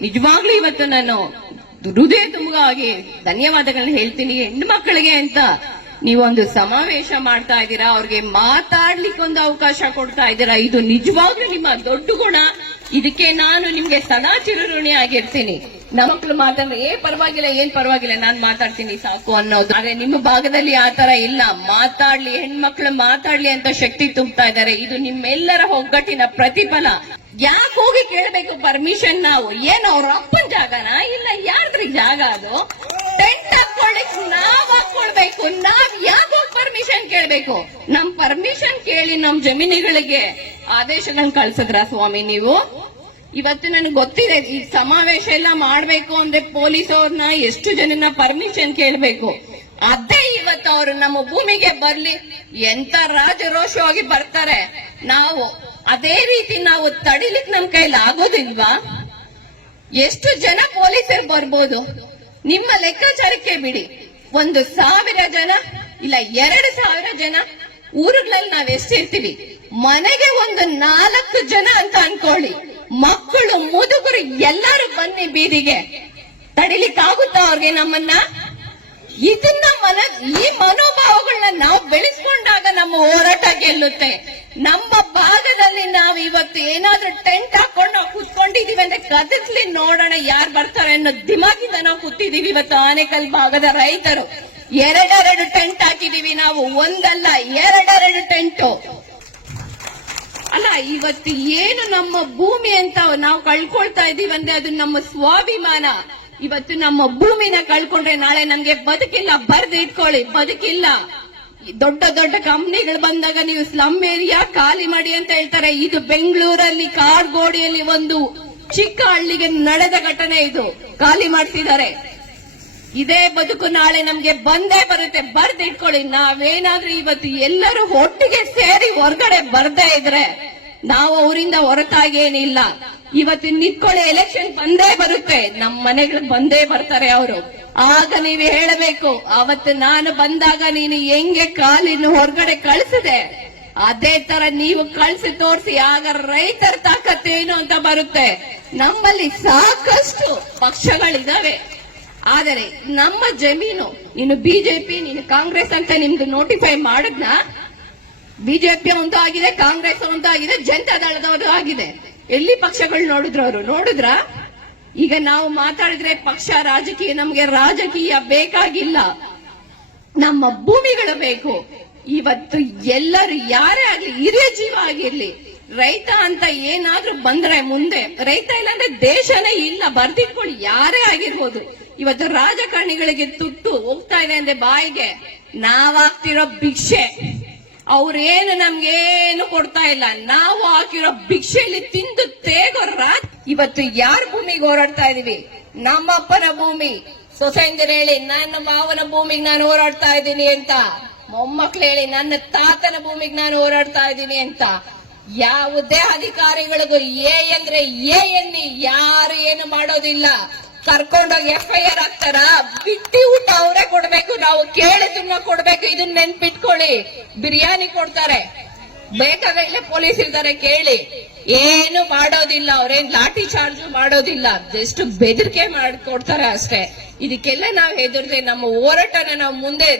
ನಿಜವಾಗ್ಲೂ ಇವತ್ತು ನಾನು ಹೃದಯ ತುಂಬಾಗಿ ಧನ್ಯವಾದಗಳನ್ನ ಹೇಳ್ತೀನಿ. ಹೆಣ್ಣು ಮಕ್ಕಳಿಗೆ ಅಂತ ನೀವೊಂದು ಸಮಾವೇಶ ಮಾಡ್ತಾ ಇದ್ದೀರಾ, ಅವ್ರಿಗೆ ಮಾತಾಡ್ಲಿಕ್ಕೆ ಒಂದು ಅವಕಾಶ ಕೊಡ್ತಾ ಇದ್ದೀರಾ, ಇದು ನಿಜವಾಗ್ಲೂ ನಿಮ್ಮ ದೊಡ್ಡ ಗುಣ. ಇದಕ್ಕೆ ನಾನು ನಿಮ್ಗೆ ಸದಾ ಚಿರಋಣಿ ಆಗಿರ್ತೀನಿ. ನಮ್ಮ ಮಕ್ಕಳು ಮಾತಾಡ್ರೆ ಏ, ಪರವಾಗಿಲ್ಲ, ಏನ್ ಪರವಾಗಿಲ್ಲ, ನಾನ್ ಮಾತಾಡ್ತೀನಿ, ಸಾಕು, ಅನ್ನೋದು. ಆದ್ರೆ ನಿಮ್ಮ ಭಾಗದಲ್ಲಿ ಆ ತರ ಇಲ್ಲ. ಮಾತಾಡ್ಲಿ ಹೆಣ್ಮಕ್ಳು ಮಾತಾಡ್ಲಿ ಅಂತ ಶಕ್ತಿ ತುಂಬ್ತಾ ಇದ್ದಾರೆ. ಇದು ನಿಮ್ಮೆಲ್ಲರ ಒಗ್ಗಟ್ಟಿನ ಪ್ರತಿಫಲ. ಯಾಕೆ ಹೋಗಿ ಕೇಳಬೇಕು ಪರ್ಮಿಷನ್ ನಾವು? ಏನು ಅವ್ರ ಅಪ್ಪನ ಜಾಗನ? ಇಲ್ಲ ಯಾರ್ದ್ರ ಜಾಗ ಅದು? ಟೆಂಟ್ ಹಾಕೊಳ್ಳಿಕ್ ನಾವ್ ಹಾಕೊಳ್ಬೇಕು ನಾವ್ ಯಾಕೆ ಹೋಗಿ ಪರ್ಮಿಷನ್ ಕೇಳಬೇಕು? ನಮ್ ಪರ್ಮಿಷನ್ ಕೇಳಿ ನಮ್ ಜಮೀನುಗಳಿಗೆ ಆದೇಶಗಳನ್ನ ಕಳ್ಸದ್ರ ಸ್ವಾಮಿ ನೀವು? ಇವತ್ತು ನನಗೆ ಗೊತ್ತಿದೆ, ಈ ಸಮಾವೇಶ ಎಲ್ಲ ಮಾಡ್ಬೇಕು ಅಂದ್ರೆ ಪೊಲೀಸ್ ಅವ್ರನ್ನ ಎಷ್ಟು ಜನನ ಪರ್ಮಿಷನ್ ಕೇಳಬೇಕು? ಅದೇ ಇವತ್ತು ಅವರು ನಮ್ಮ ಭೂಮಿಗೆ ಬರ್ಲಿ. ಎಂತ ರಾಜರೋಷವಾಗಿ ಬರ್ತಾರೆ? ನಾವು ಅದೇ ರೀತಿ ನಾವು ತಡಿಲಿಕ್ಕೆ ನಮ್ ಕೈಲಿ ಆಗೋದಿಲ್ವಾ? ಎಷ್ಟು ಜನ ಪೊಲೀಸರು ಬರ್ಬೋದು? ನಿಮ್ಮ ಲೆಕ್ಕಾಚಾರಕ್ಕೆ ಬಿಡಿ. ಒಂದು ಸಾವಿರ ಜನ, ಇಲ್ಲ ಎರಡು ಸಾವಿರ ಜನ ಊರುಗಳಲ್ಲಿ ನಾವ್ ಎಷ್ಟಿರ್ತೀವಿ? ಮನೆಗೆ ಒಂದು ನಾಲ್ಕು ಜನ ಅಂತ ಅನ್ಕೊಳ್ಳಿ. ಮಕ್ಕಳು, ಮುದುಕರು ಎಲ್ಲರೂ ಬನ್ನಿ ಬೀದಿಗೆ. ತಡಿಲಿಕ್ಕಾಗುತ್ತಾ ಅವ್ರಿಗೆ ನಮ್ಮನ್ನ? ಇದನ್ನ ಮನ, ಈ ಮನೋಭಾವಗಳನ್ನ ನಾವು ಬೆಳೆಸ್ಕೊಂಡಾಗ ನಮ್ಮ ಹೋರಾಟ ಗೆಲ್ಲುತ್ತೆ. ನಮ್ಮ ಇವತ್ತು ಏನಾದ್ರೂ ಟೆಂಟ್ ಹಾಕೊಂಡು ನಾವು ಕುತ್ಕೊಂಡಿದೀವಿ ಅಂದ್ರೆ ಕದಸ್ಲಿ ನೋಡೋಣ ಯಾರು ಬರ್ತಾರೆ ಅನ್ನೋ ದಿಮಾಗಿಂದ ನಾವು ಕೂತಿದೀವಿ ಇವತ್ತು ಆನೆಕಲ್ ಭಾಗದ ರೈತರು. ಎರಡೆರಡು ಟೆಂಟ್ ಹಾಕಿದೀವಿ ನಾವು, ಒಂದಲ್ಲ, ಎರಡೆರಡು ಟೆಂಟು. ಅಲ್ಲ, ಇವತ್ತು ಏನು ನಮ್ಮ ಭೂಮಿ ಅಂತ ನಾವು ಕಳ್ಕೊಳ್ತಾ ಇದೀವಿ ಅಂದ್ರೆ ಅದು ನಮ್ಮ ಸ್ವಾಭಿಮಾನ. ಇವತ್ತು ನಮ್ಮ ಭೂಮಿನ ಕಳ್ಕೊಂಡ್ರೆ ನಾಳೆ ನಮ್ಗೆ ಬದುಕಿಲ್ಲ, ಬರ್ದು ಇಟ್ಕೊಳ್ಳಿ, ಬದುಕಿಲ್ಲ. ದೊಡ್ಡ ದೊಡ್ಡ ಕಂಪ್ನಿಗಳು ಬಂದಾಗ ನೀವು ಸ್ಲಮ್ ಏರಿಯಾ ಖಾಲಿ ಮಾಡಿ ಅಂತ ಹೇಳ್ತಾರೆ. ಇದು ಬೆಂಗಳೂರಲ್ಲಿ ಕಾಡ್ಗೋಡಿಯಲ್ಲಿ ಒಂದು ಚಿಕ್ಕ ಹಳ್ಳಿಗೆ ನಡೆದ ಘಟನೆ ಇದು. ಖಾಲಿ ಮಾಡ್ತಿದ್ದಾರೆ ಇದೇ ಬದುಕು ನಾಳೆ ನಮ್ಗೆ ಬಂದೇ ಬರುತ್ತೆ. ಬರ್ದ್ ಇಟ್ಕೊಳ್ಳಿ. ನಾವೇನಾದ್ರೂ ಇವತ್ತು ಎಲ್ಲರೂ ಒಟ್ಟಿಗೆ ಸೇರಿ ಹೊರಗಡೆ ಬರ್ದೇ ಇದ್ರೆ ನಾವು ಅವರಿಂದ ಹೊರತಾಗೇನಿಲ್ಲ. ಇವತ್ತು ನಿಂತ್ಕೊಳ್ಳಿ ಎಲೆಕ್ಷನ್ ಬಂದೇ ಬರುತ್ತೆ. ನಮ್ಮ ಮನೆಗಳು ಬಂದೇ ಬರ್ತಾರೆ ಅವರು. ಆಗ ನೀವು ಹೇಳಬೇಕು ಅವತ್ತು ನಾನು ಬಂದಾಗ ನೀನು ಹೆಂಗೆ ಕಾಲಿನ ಹೊರಗಡೆ ಕಳಿಸಿದೆ? ಅದೇ ತರ ನೀವು ಕಳ್ಸಿ ತೋರಿಸಿ, ಆಗ ರೈತರ ತಾಕತ್ತೇನು ಅಂತ ಬರುತ್ತೆ? ನಮ್ಮಲ್ಲಿ ಸಾಕಷ್ಟು ಪಕ್ಷಗಳಿದಾವೆ. ಆದರೆ ನಮ್ಮ ಜಮೀನು, ನೀನು ಬಿಜೆಪಿ, ನೀನು ಕಾಂಗ್ರೆಸ್ ಅಂತ ನಿಮ್ದು ನೋಟಿಫೈ ಮಾಡದ್ನ? ಬಿಜೆಪಿ ಅಂತೂ ಆಗಿದೆ, ಕಾಂಗ್ರೆಸ್ ಅಂತೂ ಆಗಿದೆ ಜನತಾ ದಳದವರು ಆಗಿದೆ. ಎಲ್ಲಿ ಪಕ್ಷಗಳು ನೋಡಿದ್ರು ಅವರು? ನೋಡಿದ್ರ? ಈಗ ನಾವು ಮಾತಾಡಿದ್ರೆ ಪಕ್ಷ ರಾಜಕೀಯ ನಮ್ಗೆ ರಾಜಕೀಯ ಬೇಕಾಗಿಲ್ಲ. ನಮ್ಮ ಭೂಮಿಗಳು ಬೇಕು. ಇವತ್ತು ಎಲ್ಲರೂ ಯಾರೇ ಆಗ್ಲಿ, ಹಿರಿಯ ಜೀವ ಆಗಿರ್ಲಿ, ರೈತ ಅಂತ ಏನಾದ್ರೂ ಬಂದ್ರೆ ಮುಂದೆ, ರೈತ ಇಲ್ಲ ಅಂದ್ರೆ ದೇಶನೇ ಇಲ್ಲ, ಬರ್ದಿಟ್ಕೊಂಡು ಯಾರೇ ಆಗಿರ್ಬೋದು. ಇವತ್ತು ರಾಜಕಾರಣಿಗಳಿಗೆ ತುಟ್ಟು ಹೋಗ್ತಾ ಇದೆ ಅಂದ್ರೆ ಬಾಯಿಗೆ ನಾವಾಗ್ತಿರೋ ಭಿಕ್ಷೆ. ಅವ್ರೇನು ನಮ್ಗೇನು ಕೊಡ್ತಾ ಇಲ್ಲ. ನಾವು ಹಾಕಿರೋ ಭಿಕ್ಷೆಯಲ್ಲಿ ತಿಂದು ತೇಗೋ ರಾತ್ ಇವತ್ತು ಯಾರ ಭೂಮಿಗೆ ಹೋರಾಡ್ತಾ ಇದೀವಿ? ನಮ್ಮಪ್ಪನ ಭೂಮಿ. ಸೊಸೆಂದಿರು ಹೇಳಿ, ನನ್ನ ಮಾವನ ಭೂಮಿಗೆ ನಾನು ಹೋರಾಡ್ತಾ ಇದ್ದೀನಿ ಅಂತ. ಮೊಮ್ಮಕ್ಳು ಹೇಳಿ, ನನ್ನ ತಾತನ ಭೂಮಿಗೆ ನಾನು ಹೋರಾಡ್ತಾ ಇದ್ದೀನಿ ಅಂತ. ಯಾವುದೇ ಅಧಿಕಾರಿಗಳಿಗೂ ಏ ಅಂದ್ರೆ ಏ ಎನ್ನಿ, ಯಾರು ಏನು ಮಾಡೋದಿಲ್ಲ. ಕರ್ಕೊಂಡೋಗಿ ಎಫ್ ಐ ಆರ್ ಹಾಕ್ತಾರ? ಬಿಟ್ಟಿ ಊಟ ಅವರೇ ಕೊಡ್ಬೇಕು. ನಾವು ಕೇಳಿದನ್ನ ಕೊಡ್ಬೇಕು. ಇದನ್ನ ನೆನ್ಪಿಟ್ಕೊಳ್ಳಿ. ಬಿರಿಯಾನಿ ಕೊಡ್ತಾರೆ. ಬೇಕಾದ ಇಲ್ಲೇ ಪೊಲೀಸ್ ಇರ್ತಾರೆ, ಕೇಳಿ. ಏನು ಮಾಡೋದಿಲ್ಲ, ಅವ್ರೇನ್ ಲಾಠಿ ಚಾರ್ಜ್ ಮಾಡೋದಿಲ್ಲ. ಜಸ್ಟ್ ಬೆದರಿಕೆ ಮಾಡ್ಕೊಡ್ತಾರೆ ಅಷ್ಟೇ. ಇದಕ್ಕೆಲ್ಲ ನಾವು ಹೆದರ್ದೆ ನಮ್ಮ ಹೋರಾಟನ ನಾವು ಮುಂದೆ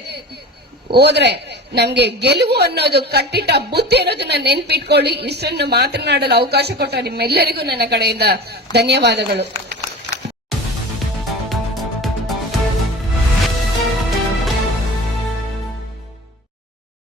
ಹೋದ್ರೆ ನಮ್ಗೆ ಗೆಲುವು ಅನ್ನೋದು ಕಟ್ಟಿಟ್ಟ ಬುದ್ಧಿ ಅನ್ನೋದನ್ನ ನೆನ್ಪಿಟ್ಕೊಳ್ಳಿ. ಇಷ್ಟನ್ನು ಮಾತನಾಡಲು ಅವಕಾಶ ಕೊಟ್ಟ ನಿಮ್ಮೆಲ್ಲರಿಗೂ ನನ್ನ ಕಡೆಯಿಂದ ಧನ್ಯವಾದಗಳು.